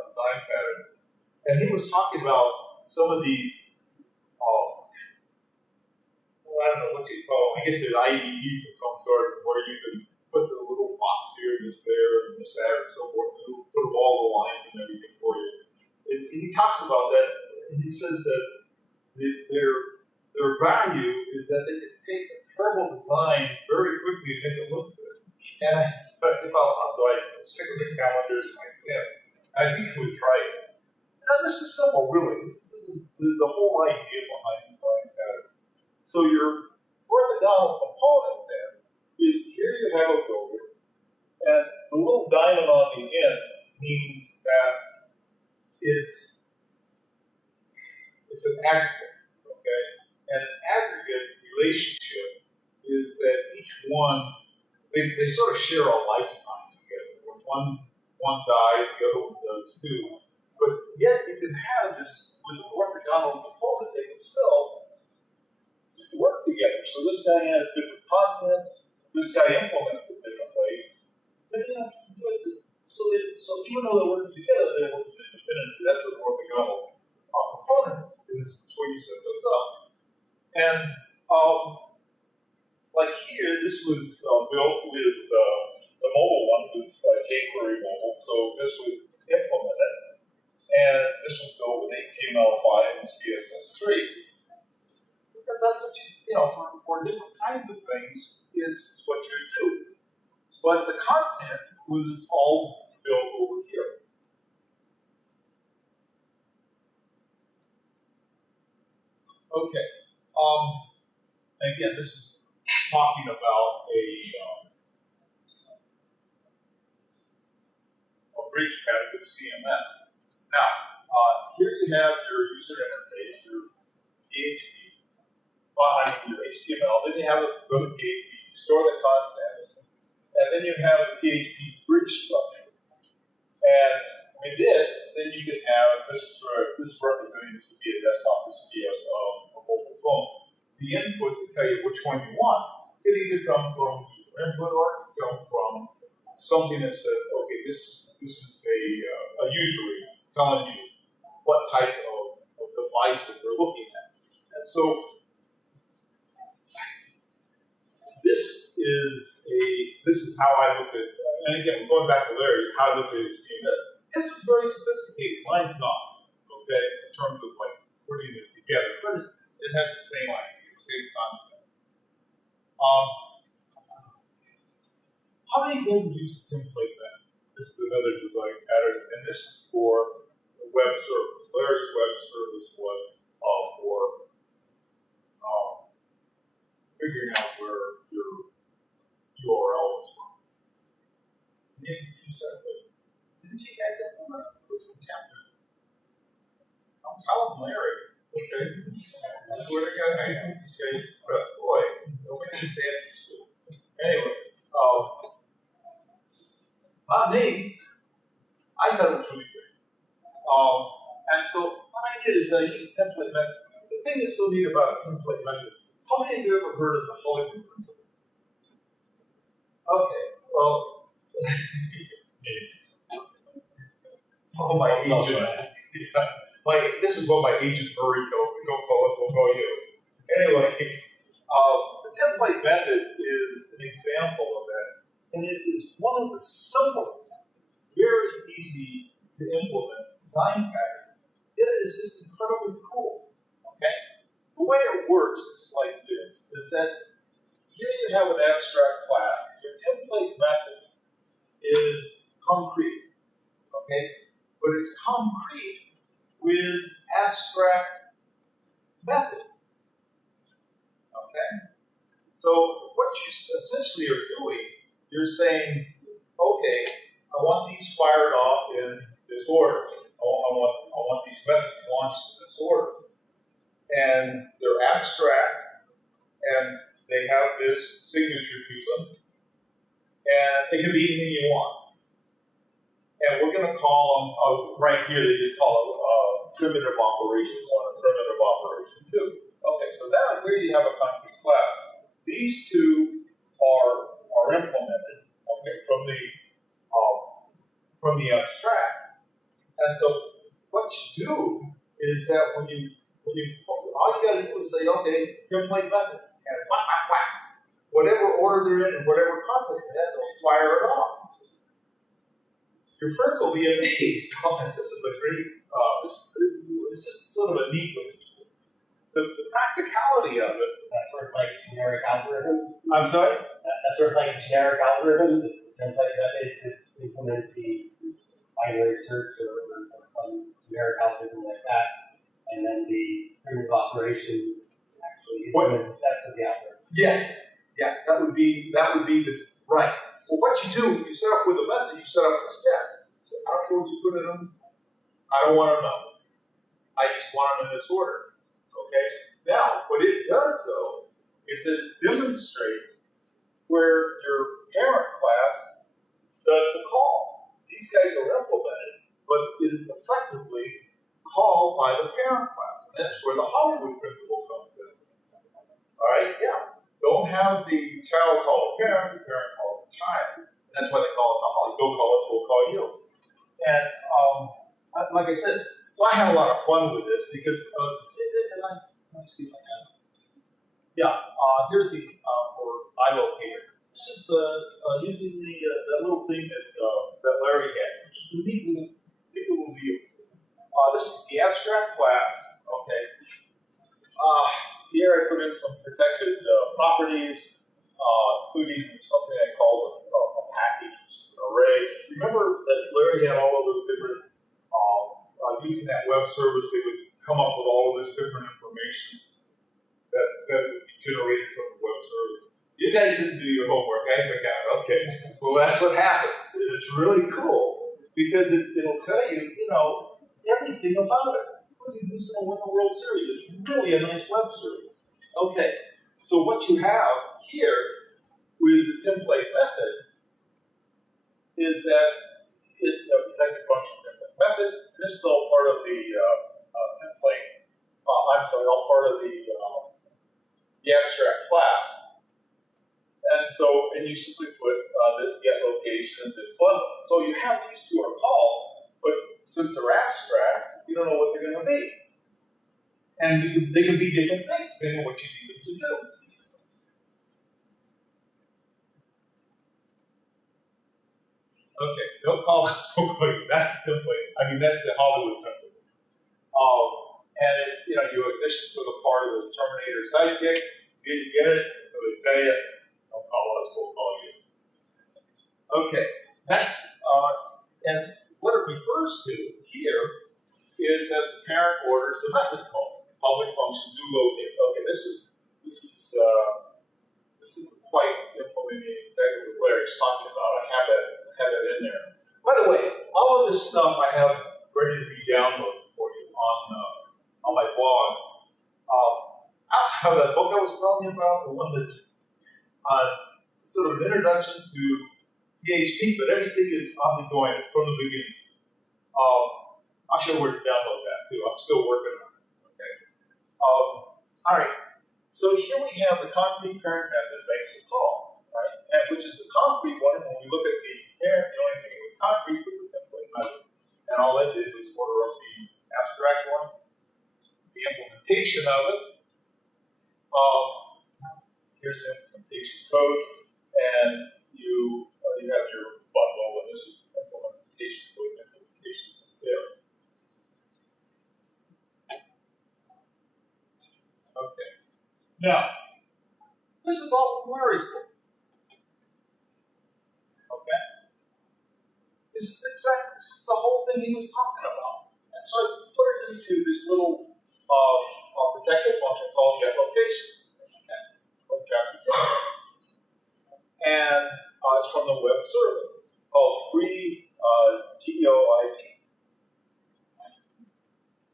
design pattern. And he was talking about some of these, I don't know what you call them, I guess they're IDEs of some sort, where you can put the little box here, this there, and this there, and so forth, and it'll put all the lines and everything for you. And he talks about that, and he says that their value is that they can take a terrible design very quickly and make it look good. And I thought, so I stick with the calendars and my pen. I think he was right. Now this is simple, really. This is the whole idea behind design pattern. So your orthogonal component then is here you have a building, and the little diamond on the end means that it's an aggregate, okay? And an aggregate relationship is that each one, they sort of share a lifetime together. When one dies, the other one does too. But yet you can have this with an orthogonal component, they can still work together. So this guy has different content, this guy implements it differently. So even though they're working together, they're working independently. That's what orthogonal component is where you set those up. And like here, this was built with the mobile one, was jQuery mobile, so this would implement it. And this was built with HTML5 and CSS3. Because that's what for different kinds of things is what you do. But the content was all built over here. Okay. Again, this is talking about a bridge pattern with CMS. Now, here you have your user interface, your PHP, your HTML. Then you have a go to PHP, you store the contents, and then you have a PHP bridge structure. And with it, then you can have this is representing this would be a desktop, this would be a mobile phone. The input to tell you which one you want could either come from your input or it could come from something that says, okay, this is a usury telling you what type of device that they're looking at. And so this is how I look at, and again, going back to Larry, how I look at CMS. This is very sophisticated. Mine's not, okay, in terms of like putting it together, but it has the same idea, same concept. How many people use template method? This is another design pattern, and this is for the web service. Larry's web service was for figuring out where your URL was from. Didn't you guys have that? Listen, chapter. I'm telling Larry. Okay. That's where they got hang out. These guys, boy, nobody understands in school. Anyway, not me. I thought it was really good. And so what I did is I used a template method. The thing that's so neat about a template method, how many of you ever heard of the Hollywood principle? Okay, well, oh, my agent. This is what my agent Murray told me. Don't call us, we'll call you. Anyway, the template method is an example of that. And it is one of the simplest, very easy to implement design pattern. It is just incredibly cool. Okay? The way it works is like this, is that here you have an abstract class. Your template method is concrete. Okay? But it's concrete with abstract methods. Okay? So what you essentially are doing, you're saying, okay, I want these fired off in this order. I want these methods launched going to call them, right here, they just call it primitive operation 1 or primitive operation 2. Okay, so now here you have a concrete class. These two are implemented, okay, from the abstract. And so what you do is that when you all you got to do is say, okay, template method, and whack, whack, whack. Whatever order they're in and whatever context they're in, they'll fire it off. Your friends will be amazed. Thomas, this is a great, it's just sort of a neat one. The practicality of it. That's sort of like a generic algorithm. I'm sorry? That's sort of like a generic algorithm. The template method is implement the binary search or some generic algorithm like that. And then the primitive operations actually implement the steps of the algorithm. Yes, that would be this, right. Well, what you do, you set up with a method, you set up the steps. So I don't care what you put in them. I don't want to know. I just want them in this order. Okay? Now, what it does, though, is that it demonstrates where your parent class does the call. These guys are implemented, but it is effectively called by the parent class. And that's where the Hollywood principle comes in. All right? Yeah. Don't have the child call the parent calls the child. That's why they call it the Hollywood. Don't call it, we'll call you. And like I said, so I had a lot of fun with this because, let me see if I can. Yeah, here's the for iLocator. This is using that little thing that Larry had, which is a neat little view. This is the abstract class. Okay. Here I put in some protected properties, including something I call a package array. Remember that Larry had all of those different, using that web service, they would come up with all of this different information that would be generated from the web service. You guys didn't do your homework, I forgot. Okay, well that's what happens. And it's really cool because it'll tell you, everything about it. Who's going to win the World Series? It's really a nice web service. Okay, so what you have here with the template method is that it's a protected function template method. This is all part of the template. All part of the abstract class. And you simply put this get location and this bundle. So you have these two are called, but since they're abstract, you don't know what they're going to be. And they can be different things depending on what you need them to do. Okay, don't call it, that's the template. I mean, that's the Hollywood principle. And it's, you audition for the part of the Terminator sidekick, you didn't get it, so they tell you, don't call us, we'll call you. Okay, that's, and what it refers to here is that the parent orders the method call, public function do locate. Okay, this is quite implementing exactly what Larry's talking about. I have that in there. By the way, all of this stuff I have ready to be downloaded for you on my blog. I also have that book I was telling you about, the one that's sort of an introduction to PHP, but everything is ongoing from the beginning. I'll show you where to download that too. I'm still working on it. Okay. All right. So here we have the concrete parent method makes a call, right? And which is a concrete one. And when we look at the parent, the only thing that was concrete was the template method. And all that did was order up these abstract ones. The implementation of it. Here's the implementation code, and you have your bundle, and this is implementation code. Implementation there. Okay. Now, this is all from Larry's book. Okay. This is the whole thing he was talking about. And so I put it into this little protected function called get location. And it's from the web service called free TOIP.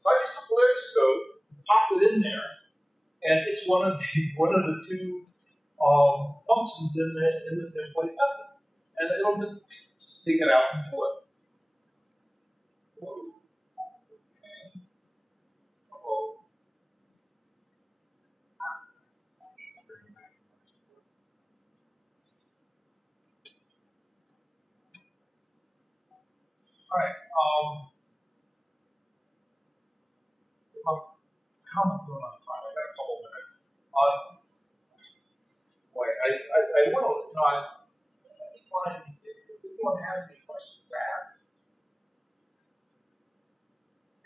So I just took Larry's code, popped it in there, and it's one of the two functions in the template method, and it'll just take it out and do it. All right. How am I doing on time? I got a couple minutes. Boy, I will. No, I think if anyone has any questions to ask.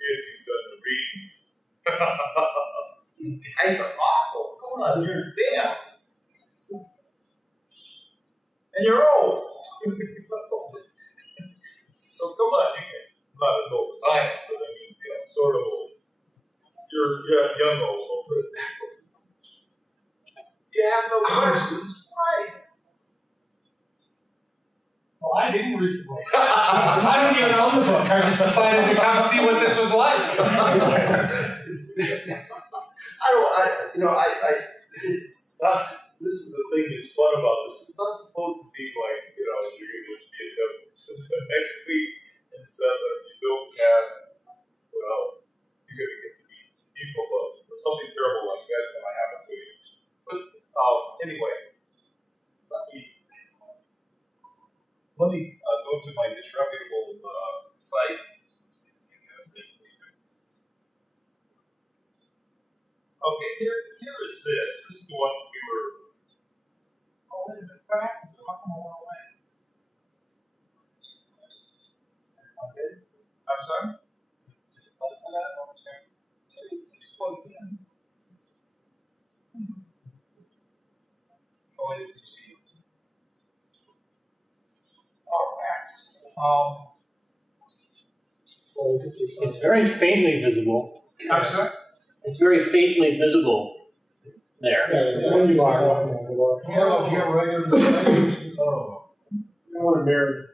Here's the reading. You guys are awful. Come on, you're advanced. And you're old. So come on, I'm not as old as I am, but I mean, sort of old. You're young old, but you have no questions. Why? Well, I didn't read the book. I don't even own the book. I just decided to come see what this was like. This is the thing that's fun about this. It's not supposed to be like, you're going to just be adjusted to next week and stuff. If you don't pass, well, you're going to get the diesel load or something terrible like that's going to happen to you. But anyway, let me go to my disreputable site. Okay, here is this. This is the one we were. Oh, wait a minute. What happened? How come I went away? Okay. I'm sorry? Plugged in. Oh, I didn't see. Oh, rats. It's very faintly visible. I'm sorry? It's very faintly visible there. Yeah, when you are. You have here regular display. Oh. I want to mirror.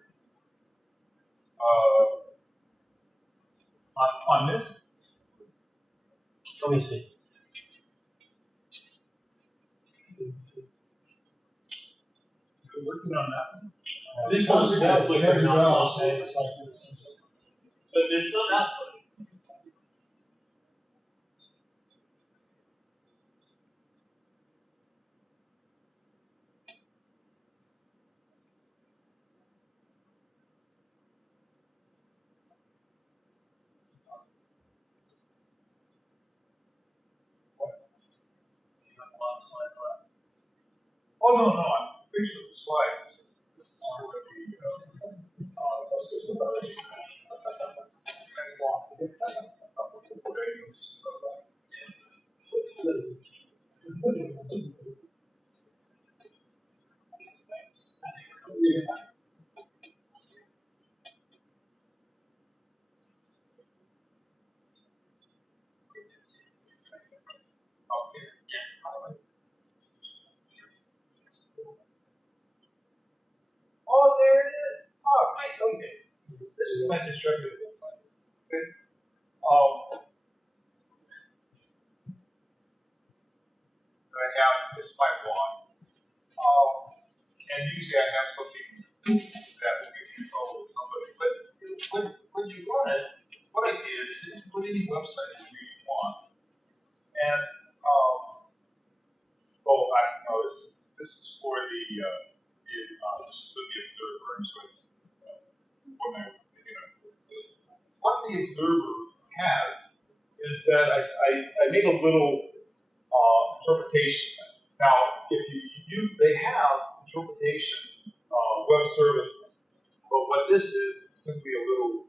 On this? Let me see. You're working on that one? This one's definitely Heavy not valve, lost. so it's like this. But there's some output. Oh, no, I'm finished with the slides. This is already, oh, there it is. Oh, great, okay. This is my disreputable site. Okay. I have this is my blog. And usually I have something that will get control with somebody. But when you run it, what I did is you put any website that you want. And this is for the this is for the observer, and so it's what the observer has is that I made a little interpretation. Now, if they have interpretation web services, but what this is simply a little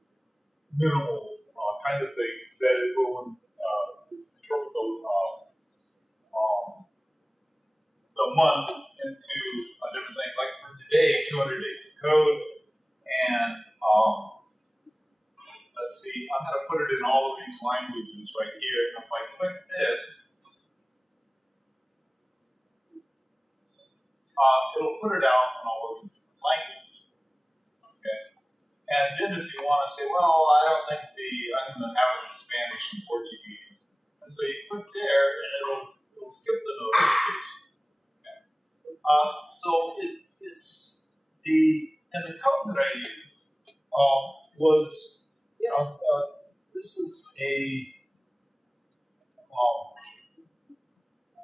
minimal kind of thing that it will interpret the month into a different thing. Like for today, 200 days of code, and let's see, I'm going to put it in all of these languages right here. And if I click this, it'll put it out in all of these different languages. Okay. And then if you want to say, well, I don't think I'm going to have it in Spanish and Portuguese. And so you click there, and it'll skip the notification. Okay. So it's the code that I used was, this is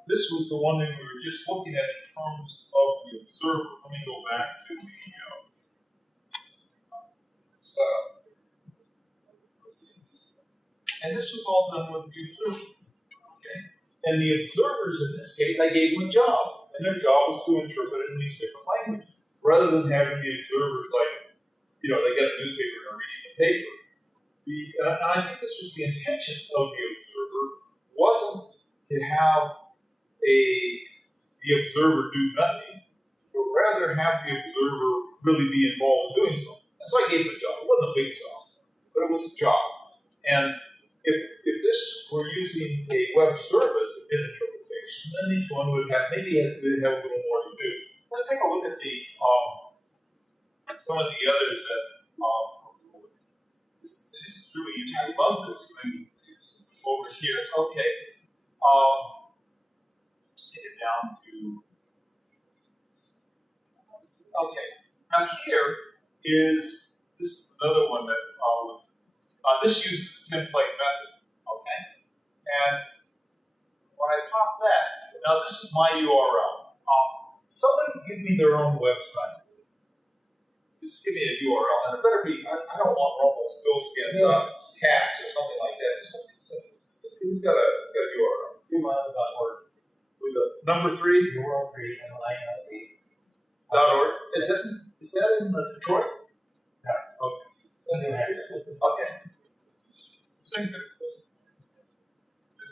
this was the one that we were just looking at in terms of the observer. Let me go back to the setup. And this was all done with the observer. Okay? And the observers in this case, I gave them a job. And their job was to interpret it in these different languages. Rather than having the observers like, they get a newspaper and are reading the paper. And I think this was the intention of the observer, wasn't to have the observer do nothing, but rather have the observer really be involved in doing something. And so I gave him a job. It wasn't a big job, but it was a job. And if this were using a web service that did interpretation, then each one would have a little more to do. Let's take a look at some of the others that this is really unique. I love this thing over here. Okay. Let's get it down to. Okay. Now this is another one that was. This uses the template method. Okay. And when I pop that, now this is my URL. Somebody give me their own website. Just give me a URL, and it better be. I don't want Rumble Stillskin cats or something like that. Just something simple. It's got a URL. Miles.org. Number 3. URL .org. Is that in Detroit? Yeah. Okay. Okay. Same thing. That's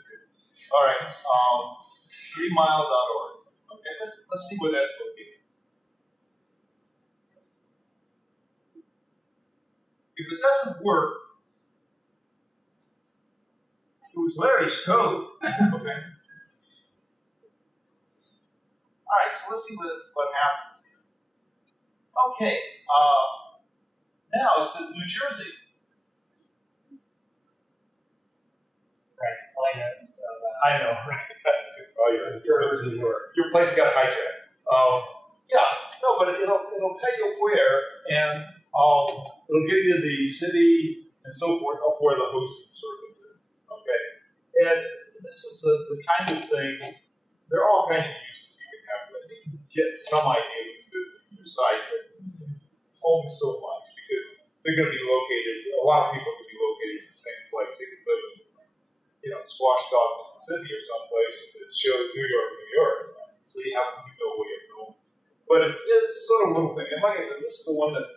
good. All right. 3mile.org. Okay. Let's see where that's located. If it doesn't work, it was Larry's code. Okay. All right, so let's see what happens here. Okay, now it says New Jersey. Right, it's like that. So, I know, right? the servers in Europe. Your place got hijacked. But it'll tell you where, and it'll give you the city and so forth of where the hosting service is. Okay, and this is the kind of thing. There are all kinds of uses you can have, but you can get some idea of your site, but only so much because they're going to be located. A lot of people can be located in the same place. They could live in, Squashdog, Mississippi, or someplace that shows New York, New York. So you have no way of knowing. But it's sort of a little thing. And like I said, this is the one that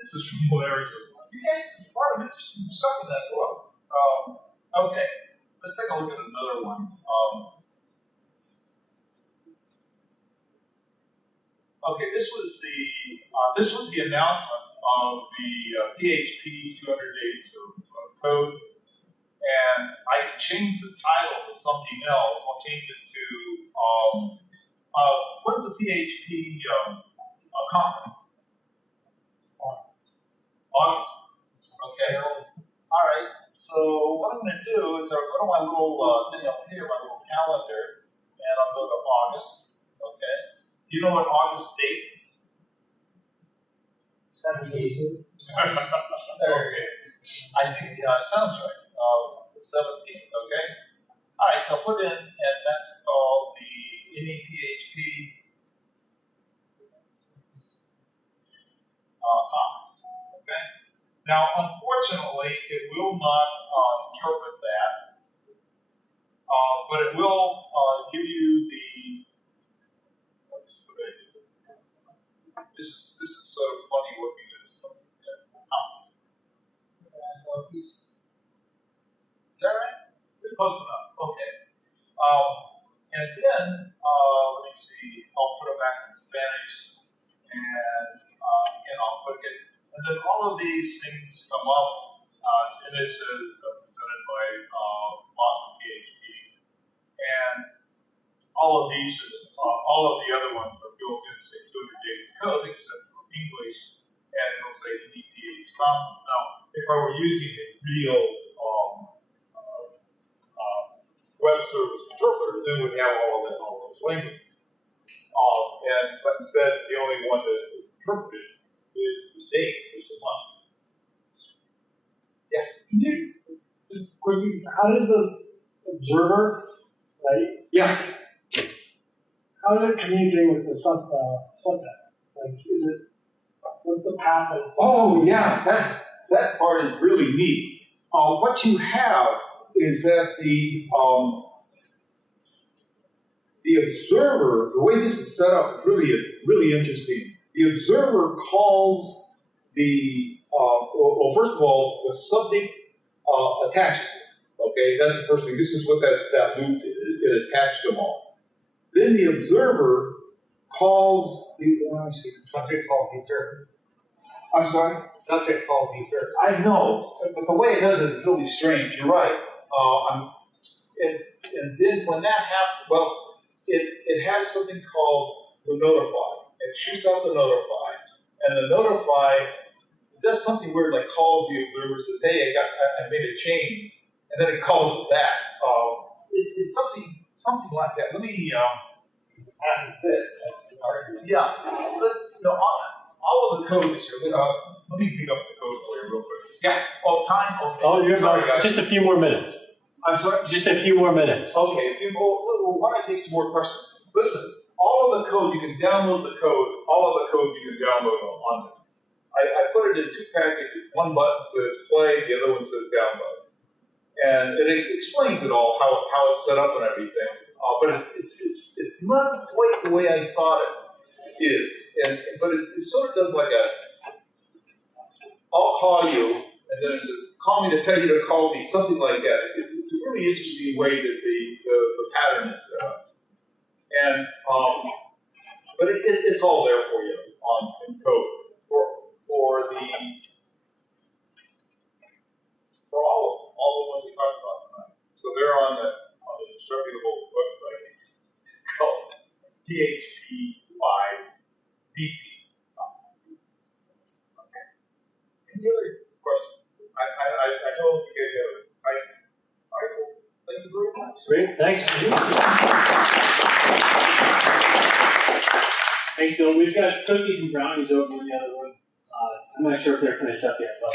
this is from Larry's. You guys have a lot of interesting stuff in that book. Okay, let's take a look at another one. Okay, this was the announcement of the PHP 200 days of code, and I can change the title to something else. I'll change it to when's the PHP conference? August. Okay. All right. So what I'm going to do is I'll go to my little thing up here, my little calendar, and I'll go to August. Okay. Do you know what August date? 17. Okay. I think sounds right. The 17th. Okay. All right. So put in, and that's called the NEPHP conference. Okay. Now, unfortunately, it will not interpret that, but it will give you the. This is sort of funny looking at this conference. Is that right? Close enough. Okay. And then let me see. I'll put it back in Spanish, and again I'll click it. And then all of these things come up, and it says presented by Boston PHP. And all of these, all of the other ones are built in, say, 200 days of code, except for English, and it'll say NEPH conference. Now, if I were using a real web service interpreter, then we'd have all those languages. But instead, the only one that is interpreted is the date, is the month. Yes. Just quickly, how does the observer, right, Yeah. how does it communicate with the subnet? Like, what's the path that? Oh, yeah, that part is really neat. What you have is that the observer, the way this is set up, really interesting. The observer calls well, first of all, the subject attaches to it. Okay, that's the first thing. This is what that loop it attached them all. Then the observer calls let me see. Subject calls the observer. I'm sorry? Subject calls the observer. I know, but the way it does it is really strange. You're right. And then when that happens, well, it has something called the notify. It shoots out the notify, and the notify does something weird, like calls the observer, says, "Hey, I made a change," and then it calls it back. It's something like that. Let me. Passes this as an argument. Yeah, but all of the code is here. Let me pick up the code for you real quick. Yeah. Time. Okay. Oh, you're sorry, about guys. just a few more minutes. I'm sorry. Just a few more minutes. Okay. If you why don't I take some more questions? Listen, all of the code you can download the code. All of the code you can download on this. I put it in two packages. One button says play. The other one says download, and it explains it all how it's set up and everything. But it's not quite the way I thought it is, but it sort of does like I'll call you, and then it says call me to tell you to call me, something like that. It's a really interesting way that the pattern is set up, and but it's all there for you in code for all the ones we talked about tonight. So they're on the disreputable website called php4adv. Okay. Any other questions? I know you guys have it. All right. Well, thank you very much. Great, thanks. Thanks, Bill. We've got cookies and brownies over in the other room. I'm not sure if they're finished up yet, but